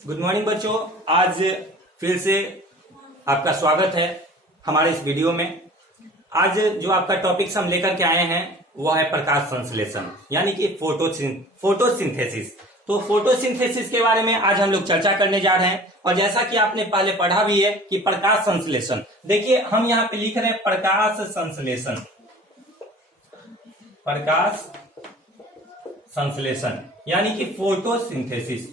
Good morning बच्चों। आज फिर से आपका स्वागत है हमारे इस वीडियो में। आज जो आपका टॉपिक्स हम लेकर के आए हैं वह है प्रकाश संश्लेषण यानी कि फोटोसिंथेसिस। तो फोटोसिंथेसिस के बारे में आज हम लोग चर्चा करने जा रहे हैं। और जैसा कि आपने पहले पढ़ा भी है कि प्रकाश संश्लेषण, देखिए हम यहाँ पे लिख रहे हैं प्रकाश संश्लेषण। प्रकाश संश्लेषण यानी कि फोटोसिंथेसिस।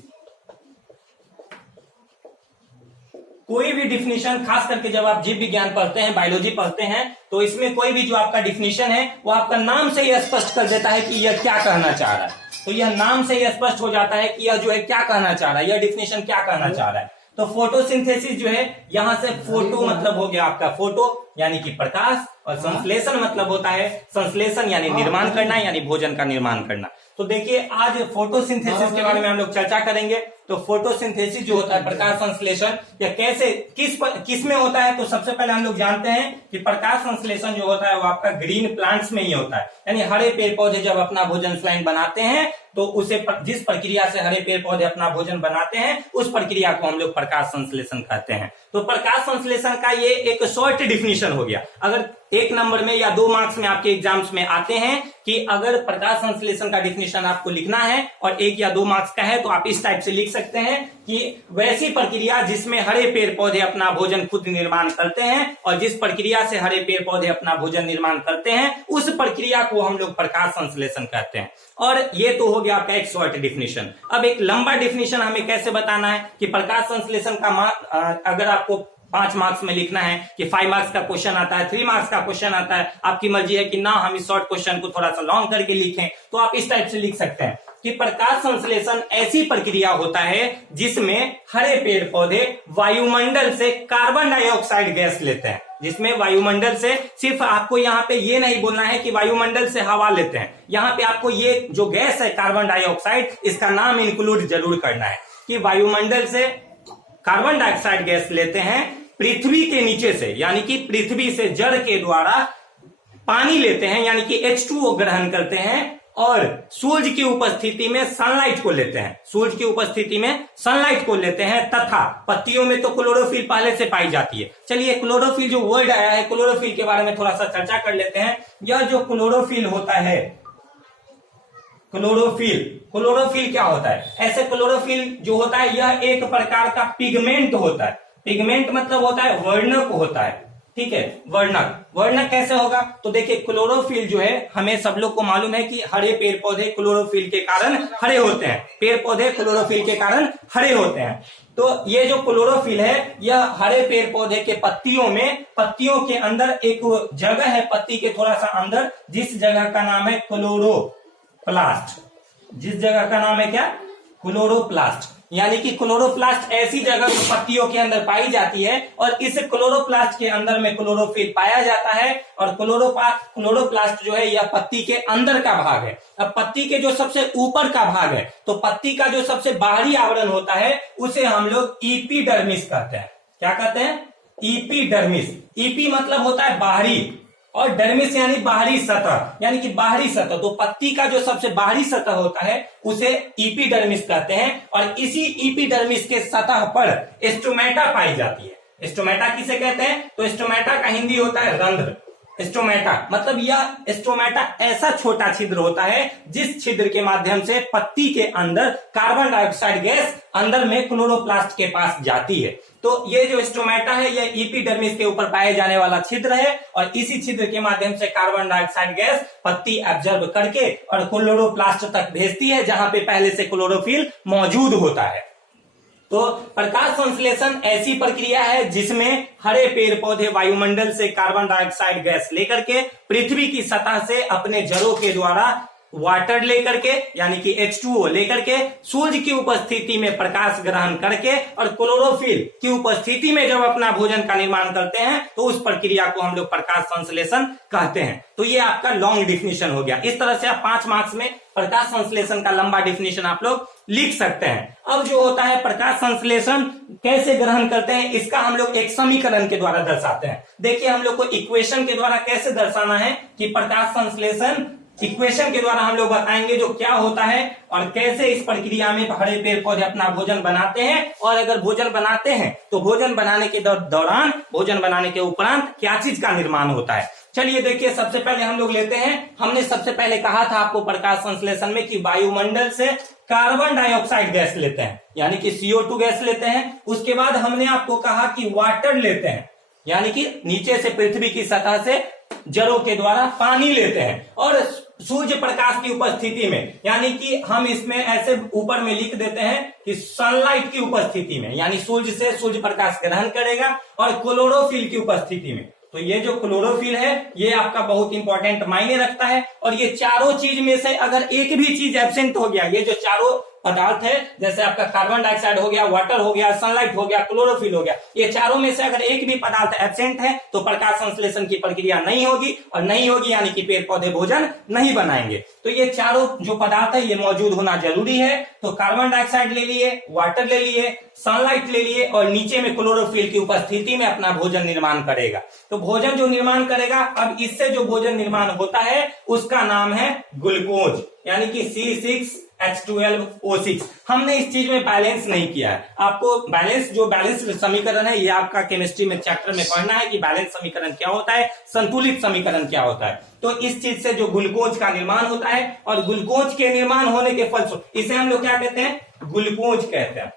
कोई भी डिफिनीशन, खास करके जब आप जीव विज्ञान पढ़ते हैं, बायोलॉजी पढ़ते हैं, तो इसमें कोई भी जो आपका डिफिनीशन है वो आपका नाम से ही स्पष्ट कर देता है कि यह क्या कहना चाह रहा है। तो यह नाम से ही स्पष्ट हो जाता है कि यह जो है क्या कहना चाह रहा है, यह डिफिनीशन क्या कहना चाह रहा है। तो फोटोसिंथेसिस जो है, यहां से फोटो मतलब हो गया आपका फोटो यानी कि प्रकाश, और संश्लेषण मतलब होता है संश्लेषण यानी निर्माण करना, यानी भोजन का निर्माण करना। तो देखिए आज फोटोसिंथेसिस के बारे में हम लोग चर्चा करेंगे। तो फोटोसिंथेसिस जो होता है, प्रकाश संश्लेषण, या कैसे किस में होता है। तो सबसे पहले हम लोग जानते हैं कि प्रकाश संश्लेषण जो होता है वो आपका ग्रीन प्लांट्स में ही होता है। यानी हरे पेड़ पौधे जब अपना भोजन स्वयं बनाते हैं तो उसे जिस प्रक्रिया से हरे पेड़ पौधे अपना भोजन बनाते हैं उस प्रक्रिया को हम लोग प्रकाश संश्लेषण कहते हैं। तो प्रकाश संश्लेषण का ये एक शॉर्ट डिफिनीशन हो गया। अगर 1 नंबर में या 2 मार्क्स में आपके एग्जाम्स में आते हैं कि अगर प्रकाश संश्लेषण का डिफिनीशन आपको लिखना है और 1 या 2 मार्क्स का है, तो आप इस टाइप से लिख सकते हैं कि वैसी प्रक्रिया जिसमें हरे पेड़ पौधे अपना भोजन खुद निर्माण करते हैं, और जिस प्रक्रिया से हरे पेड़ पौधे अपना भोजन निर्माण करते हैं उस प्रक्रिया को हम लोग प्रकाश संश्लेषण कहते हैं। और ये तो हो गया आपका एक शॉर्ट डिफिनीशन। अब एक लंबा डिफिनीशन हमें कैसे बताना है कि प्रकाश संश्लेषण का अगर आपको 5 मार्क्स में लिखना है कि 5 मार्क्स का क्वेश्चन आता है, 3 मार्क्स का क्वेश्चन आता है, आपकी मर्जी है कि ना हम इस शॉर्ट क्वेश्चन को थोड़ा सा लॉन्ग करके लिखें, तो आप इस टाइप से लिख सकते हैं कि प्रकाश संश्लेषण ऐसी प्रक्रिया होता है जिसमें हरे पेड़ पौधे वायुमंडल से कार्बन डाइऑक्साइड गैस लेते हैं। जिसमें वायुमंडल से, सिर्फ आपको यहाँ पे ये नहीं बोलना है कि वायुमंडल से हवा लेते हैं, यहाँ पे आपको ये जो गैस है कार्बन डाइऑक्साइड, इसका नाम इंक्लूड जरूर करना है कि वायुमंडल से कार्बन डाइऑक्साइड गैस लेते हैं पृथ्वी के नीचे से, यानी कि पृथ्वी से जड़ के द्वारा पानी लेते हैं यानी कि H2O ग्रहण करते हैं, और सूरज की उपस्थिति में सनलाइट को लेते हैं। सूरज की उपस्थिति में सनलाइट को लेते हैं, तथा पत्तियों में तो क्लोरोफिल पहले से पाई जाती है। चलिए क्लोरोफिल जो वर्ड आया है, क्लोरोफिल के बारे में थोड़ा सा चर्चा कर लेते हैं। यह जो क्लोरोफिल होता है, क्लोरोफिल क्या होता है? ऐसे क्लोरोफिल जो होता है यह एक प्रकार का पिगमेंट होता है। पिगमेंट मतलब होता है वर्णक होता है, ठीक है। वर्णक कैसे होगा? तो देखिए क्लोरोफिल जो है, हमें सब लोग को मालूम है कि हरे पेड़ पौधे क्लोरोफिल के कारण हरे होते हैं। पेड़ पौधे क्लोरोफिल के कारण हरे होते हैं। तो ये जो क्लोरोफिल है यह हरे पेड़ पौधे के पत्तियों के अंदर एक जगह है, पत्ती के थोड़ा सा अंदर, जिस जगह का नाम है क्लोरोप्लास्ट। जिस जगह का नाम है क्या? क्लोरोप्लास्ट। यानी कि क्लोरोप्लास्ट ऐसी जगह जो पत्तियों के अंदर पाई जाती है, और इस क्लोरोप्लास्ट के अंदर में क्लोरोफिल पाया जाता है। और क्लोरोप्लास्ट जो है यह पत्ती के अंदर का भाग है। अब पत्ती के जो सबसे ऊपर का भाग है, तो पत्ती का जो सबसे बाहरी आवरण होता है उसे हम लोग ईपीडर्मिस कहते हैं। क्या कहते हैं? ईपीडर्मिस। ईपी मतलब होता है बाहरी, और डर्मिस यानी बाहरी सतह, यानी कि बाहरी सतह। तो पत्ती का जो सबसे बाहरी सतह होता है उसे ईपीडर्मिस कहते हैं। और इसी ईपीडर्मिस के सतह पर स्टोमेटा पाई जाती है। स्टोमेटा किसे कहते हैं? तो स्टोमेटा का हिंदी होता है रंध्र। स्टोमेटा मतलब यह स्टोमेटा ऐसा छोटा छिद्र होता है जिस छिद्र के माध्यम से पत्ती के अंदर कार्बन डाइऑक्साइड गैस अंदर में क्लोरोप्लास्ट के पास जाती है। तो ये जो स्टोमेटा है यह ईपीडर्मिस के ऊपर पाए जाने वाला छिद्र है, और इसी छिद्र के माध्यम से कार्बन डाइऑक्साइड गैस पत्ती एब्जॉर्ब करके और क्लोरोप्लास्ट तक भेजती है, जहां पे पहले से क्लोरोफिल मौजूद होता है। तो प्रकाश संश्लेषण ऐसी प्रक्रिया है जिसमें हरे पेड़ पौधे वायुमंडल से कार्बन डाइऑक्साइड गैस लेकर के पृथ्वी की सतह से अपने जड़ों के द्वारा वाटर लेकर के, यानी कि H2O लेकर के, सूर्य की उपस्थिति में प्रकाश ग्रहण करके और क्लोरोफिल की उपस्थिति में जब अपना भोजन का निर्माण करते हैं, तो उस प्रक्रिया को हम लोग प्रकाश संश्लेषण कहते हैं। तो ये आपका लॉन्ग डिफिनीशन हो गया। इस तरह से आप 5 मार्क्स में प्रकाश संश्लेषण का लंबा डिफिनीशन आप लोग लिख सकते हैं। अब जो होता है प्रकाश संश्लेषण कैसे ग्रहण करते हैं, इसका हम लोग एक समीकरण के द्वारा दर्शाते हैं। देखिए हम लोग को इक्वेशन के द्वारा कैसे दर्शाना है कि प्रकाश संश्लेषण इक्वेशन के द्वारा हम लोग बताएंगे जो क्या होता है और कैसे इस प्रक्रिया में हरे पेड़ पौधे अपना भोजन बनाते हैं, और अगर भोजन बनाते हैं तो भोजन बनाने के दौरान, भोजन बनाने के उपरांत क्या चीज का निर्माण होता है। चलिए देखिए, सबसे पहले हम लोग लेते हैं, हमने सबसे पहले कहा था आपको प्रकाश संश्लेषण में कि वायुमंडल से कार्बन डाइऑक्साइड गैस लेते हैं, यानी कि CO2 गैस लेते हैं। उसके बाद हमने आपको कहा कि वाटर लेते हैं, यानी कि नीचे से पृथ्वी की सतह से जड़ों के द्वारा पानी लेते हैं, और सूर्य प्रकाश की उपस्थिति में, यानी कि हम इसमें ऐसे ऊपर में लिख देते हैं कि सनलाइट की उपस्थिति में, यानी सूर्य से सूर्य प्रकाश ग्रहण करेगा, और क्लोरोफिल की उपस्थिति में। तो ये जो क्लोरोफिल है ये आपका बहुत इंपॉर्टेंट मायने रखता है, और ये चारों चीज में से अगर एक भी चीज एब्सेंट हो गया, ये जो चारों पदार्थ है, जैसे आपका कार्बन डाइऑक्साइड हो गया, वाटर हो गया, सनलाइट हो गया, क्लोरोफिल हो गया, ये चारों में से अगर एक भी पदार्थ एब्सेंट है तो प्रकाश संश्लेषण की प्रक्रिया नहीं होगी, और नहीं होगी यानी कि पेड़ पौधे भोजन नहीं बनाएंगे। तो ये चारों जो पदार्थ है ये मौजूद होना जरूरी है। तो कार्बन डाइऑक्साइड ले लिए, वाटर ले लिए, सनलाइट ले लिए, और नीचे में क्लोरोफिल की उपस्थिति में अपना भोजन निर्माण करेगा। तो भोजन जो निर्माण करेगा, अब इससे जो भोजन निर्माण होता है उसका नाम है ग्लूकोज, यानी कि C6H12O6। हमने इस चीज में बैलेंस नहीं किया है, आपको बैलेंस समीकरण है ये आपका केमिस्ट्री में चैप्टर में पढ़ना है कि बैलेंस समीकरण क्या होता है, संतुलित समीकरण क्या होता है। तो इस चीज से जो ग्लूकोज का निर्माण होता है, और ग्लूकोज के निर्माण होने के फलस्वरूप इसे हम लोग क्या कहते हैं, ग्लूकोज कहते हैं,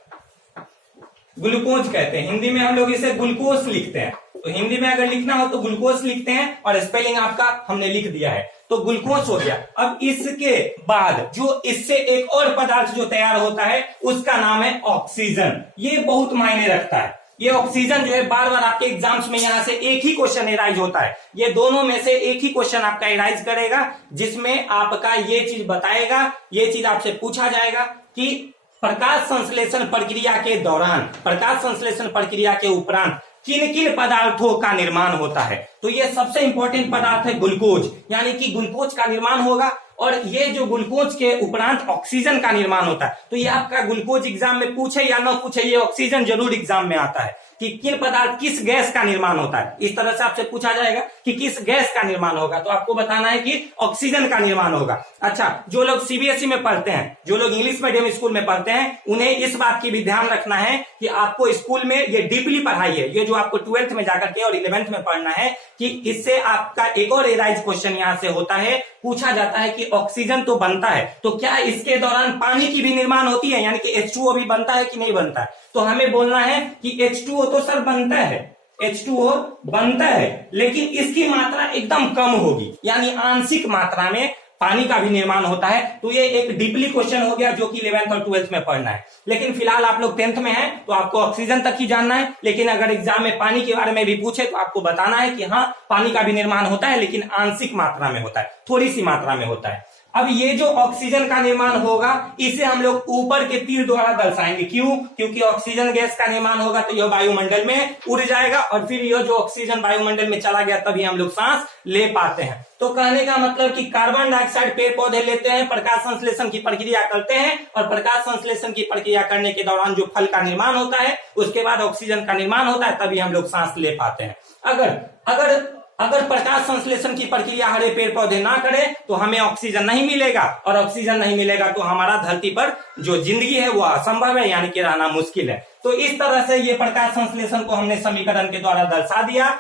ग्लूकोज कहते हैं। हिंदी में हम लोग इसे ग्लूकोज लिखते हैं, तो हिंदी में अगर लिखना हो तो ग्लूकोज लिखते हैं, और स्पेलिंग आपका हमने लिख दिया है, तो ग्लूकोज हो गया। अब इसके बाद जो इससे एक और पदार्थ जो तैयार होता है उसका नाम है ऑक्सीजन। ये बहुत मायने रखता है, ये ऑक्सीजन जो है बार बार आपके एग्जाम्स में यहां से एक ही क्वेश्चन एराइज होता है, ये दोनों में से एक ही क्वेश्चन आपका एराइज करेगा, जिसमें आपका ये चीज बताएगा, ये चीज आपसे पूछा जाएगा कि प्रकाश संश्लेषण प्रक्रिया के दौरान, प्रकाश संश्लेषण प्रक्रिया के उपरांत किन किन पदार्थों का निर्माण होता है। तो ये सबसे इंपॉर्टेंट पदार्थ है ग्लूकोज, यानी कि ग्लूकोज का निर्माण होगा, और ये जो ग्लूकोज के उपरांत ऑक्सीजन का निर्माण होता है। तो ये आपका ग्लूकोज एग्जाम में पूछे या ना पूछे, ये ऑक्सीजन जरूर एग्जाम में आता है कि किन पदार्थ किस गैस का निर्माण होता है। इस तरह से आपसे पूछा जाएगा कि किस गैस का निर्माण होगा, तो आपको बताना है कि ऑक्सीजन का निर्माण होगा। अच्छा, जो लोग CBSE में पढ़ते हैं, जो लोग इंग्लिश मीडियम स्कूल में पढ़ते हैं, उन्हें इस बात की भी ध्यान रखना है कि आपको स्कूल में ये डीपली पढ़ाई है, ये जो आपको 12th में जाकर के और 11th में पढ़ना है, कि इससे आपका एक और एराइज क्वेश्चन यहां से होता है, पूछा जाता है कि ऑक्सीजन तो बनता है, तो क्या इसके दौरान पानी की भी निर्माण होती है, यानी कि H2O भी बनता है कि नहीं बनता है। तो हमें बोलना है कि H2O तो सर बनता है, H2O बनता है, लेकिन इसकी मात्रा एकदम कम होगी, यानी आंशिक मात्रा में पानी का भी निर्माण होता है। तो ये एक डीपली क्वेश्चन हो गया जो कि 11th और 12th में पढ़ना है। लेकिन फिलहाल आप लोग 10th में हैं तो आपको ऑक्सीजन तक ही जानना है, लेकिन अगर एग्जाम में पानी के बारे में भी पूछे तो आपको बताना है कि हाँ पानी का भी निर्माण होता है, लेकिन आंशिक मात्रा में होता है, थोड़ी सी मात्रा में होता है। अब ये जो ऑक्सीजन का निर्माण होगा इसे हम लोग ऊपर के तीर द्वारा दर्शाएंगे। क्यों? क्योंकि ऑक्सीजन गैस का निर्माण होगा तो यह वायुमंडल में उड़ जाएगा, और फिर यह जो ऑक्सीजन वायुमंडल में चला गया तभी हम लोग सांस ले पाते हैं। तो कहने का मतलब कि कार्बन डाइऑक्साइड पेड़ पौधे लेते हैं, प्रकाश संश्लेषण की प्रक्रिया करते हैं, और प्रकाश संश्लेषण की प्रक्रिया करने के दौरान जो फल का निर्माण होता है उसके बाद ऑक्सीजन का निर्माण होता है, तभी हम लोग सांस ले पाते हैं। अगर प्रकाश संश्लेषण की प्रक्रिया हरे पेड़ पौधे ना करें तो हमें ऑक्सीजन नहीं मिलेगा, और ऑक्सीजन नहीं मिलेगा तो हमारा धरती पर जो जिंदगी है वो असंभव है, यानी कि रहना मुश्किल है। तो इस तरह से ये प्रकाश संश्लेषण को हमने समीकरण के द्वारा दर्शा दिया,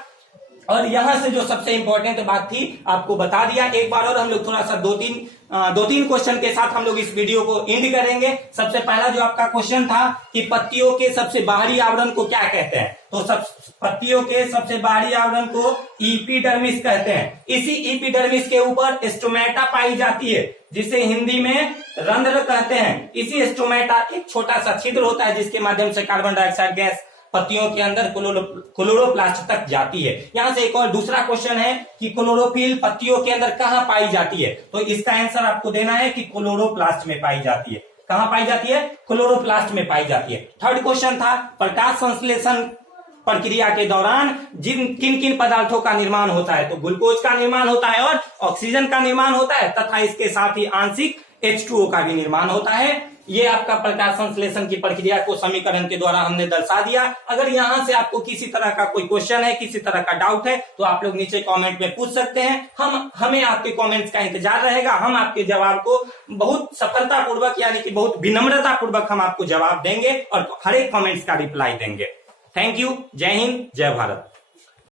और यहां से जो सबसे इंपॉर्टेंट बात थी आपको बता दिया। एक बार और हम लोग थोड़ा सा दो तीन क्वेश्चन के साथ हम लोग इस वीडियो को एंड करेंगे। सबसे पहला जो आपका क्वेश्चन था कि पत्तियों के सबसे बाहरी आवरण को क्या कहते हैं, तो पत्तियों के सबसे बाहरी आवरण को एपिडर्मिस कहते हैं। इसी एपिडर्मिस के ऊपर स्टोमेटा पाई जाती है, जिसे हिंदी में रंध्र कहते हैं। इसी स्टोमेटा एक छोटा सा छिद्र होता है जिसके माध्यम से कार्बन डाइऑक्साइड गैस पत्तियों के अंदर क्लोरोप्लास्ट तक जाती है। यहां से एक और दूसरा क्वेश्चन है कि क्लोरोफिल पत्तियों के अंदर कहां पाई जाती है, तो इसका आंसर आपको देना है कि क्लोरोप्लास्ट में पाई जाती है। कहां पाई जाती है? क्लोरोप्लास्ट में पाई जाती है। थर्ड क्वेश्चन था प्रकाश संश्लेषण प्रक्रिया के दौरान किन किन पदार्थों का निर्माण होता है, तो ग्लूकोज का निर्माण होता है और ऑक्सीजन का निर्माण होता है, तथा इसके साथ ही आंशिक H2O का भी निर्माण होता है। ये आपका प्रकाश संश्लेषण की प्रक्रिया को समीकरण के द्वारा हमने दर्शा दिया। अगर यहां से आपको किसी तरह का कोई क्वेश्चन है, किसी तरह का डाउट है, तो आप लोग नीचे कमेंट में पूछ सकते हैं। हमें आपके कमेंट्स का इंतजार रहेगा। हम आपके जवाब को बहुत सफलतापूर्वक यानी कि बहुत विनम्रता पूर्वक हम आपको जवाब देंगे और हर एक कमेंट्स का रिप्लाई देंगे। Thank you. जय हिंद, जय भारत।